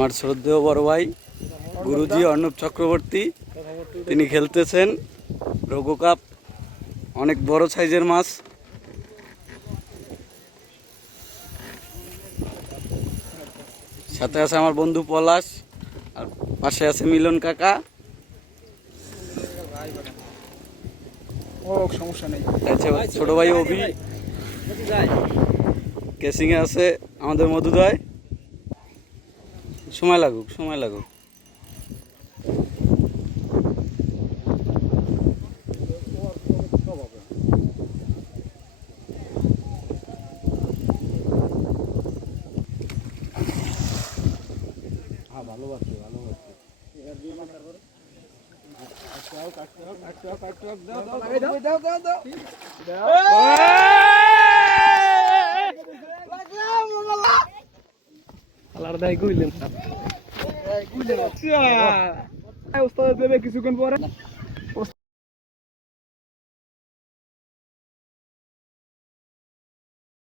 আমার শ্রদ্ধেয় বড় ভাই গুরুজি অর্ণব চক্রবর্তী তিনি খেলতেছেন রঘু কাপ অনেক বড় সাইজের মাছ। সাথে আছে আমার বন্ধু পলাশ আর পাশে আছে মিলন কাকা। সমস্যা নেই। ছোট ভাই অভি। কেসিংয়ে আছে আমাদের মধুদয় সময় লাগুক সময় লাগুক আলার দায় কইলেন। ওস্তাদ দেবে কিছুক্ষণ পরে।